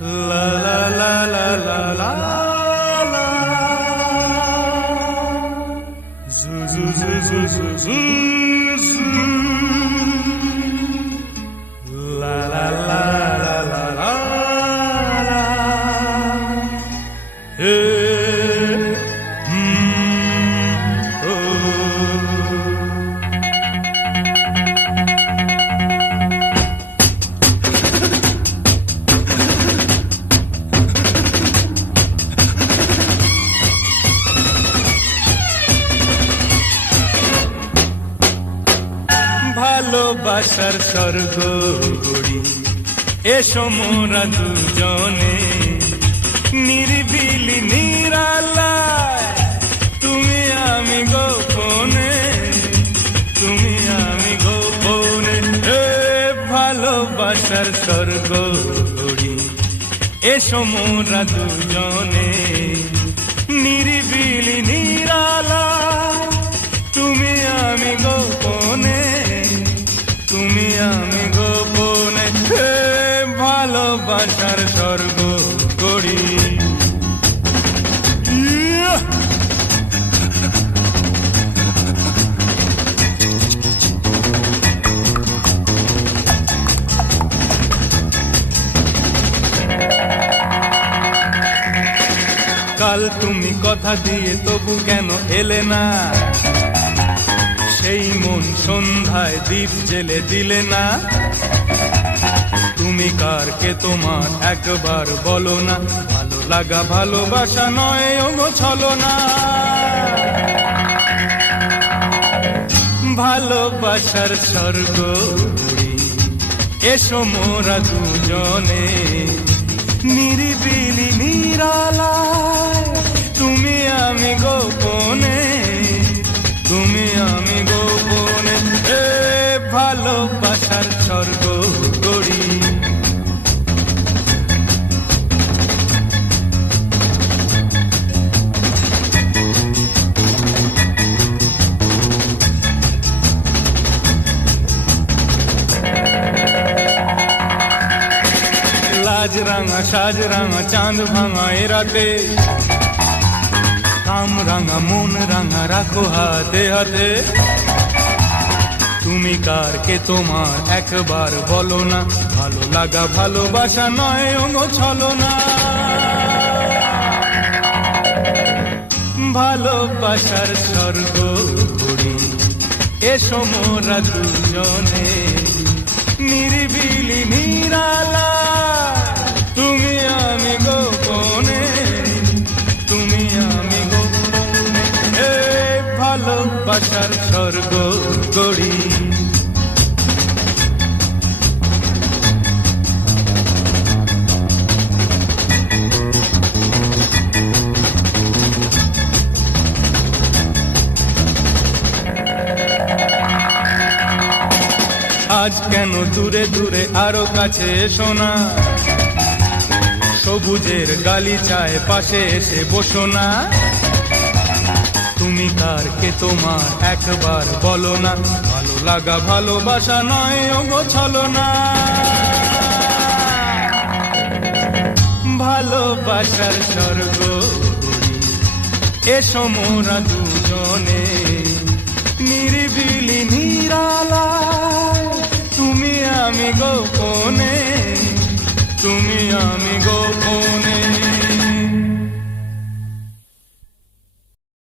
La la la la la la la. Zoo zoo zoo zoo zoo zoo zoo. La la la la la la la. Hey, oh. ভালোবাসার স্বর্গ গড়ি এসো মোরা দুজনে নিরিবিলি নিরালায় তুমি আমি গোপনে তুমি আমি গোপনে ভালোবাসার স্বর্গ গড়ি এসো মোরা দুজনে নিরিবিলি নিরালায় তুমি আমি গোপনে তুমি আমি গোপনে ভালোবাসার স্বর্গ করি কাল তুমি কথা দিয়ে তবু কেন এলে না সেই মন সন্ধ্যায় দীপ জেলে দিলে না তুমি কার কে তোমার একবার বলো না ভালো লাগা ভালোবাসা নয় ওগো ছলো না ভালোবাসার স্বর্গ এসো মোরা দুজনে নিরিবিলি নিরালায় তুমি আমি গোপনে তুমি আমি গোপনে ভালোবাসার স্বর্গ করি লাজ রাঙা সাজ রাঙা চাঁদ ভাঙা এরাতে কাম রাঙা মন রাঙা রাখো হাতে হাতে তুমি কার কে তোমার একবার বলো না ভালো লাগা ভালোবাসা নয় ওগো ছলো না ভালোবাসার স্বর্গ করি এসো মোরা দুজনে নিরিবিলি নিরালা তুমি আমি গোপনে তুমি আমি গোপনে ভালোবাসার স্বর্গ করি আজ কেন দূরে দূরে আরো কাছে এসো না সবুজের গালিচায় পাশে এসে বসো না তুমি কার কে তোমার একবার বলো না ভালো লাগা ভালোবাসা নয় ওগো ছলো না ভালোবাসার স্বর্গ এসো মোরা দুজনে নিরিবিলি নিরালায় তুমি আমি গোপনে তুমি আমি গোপনে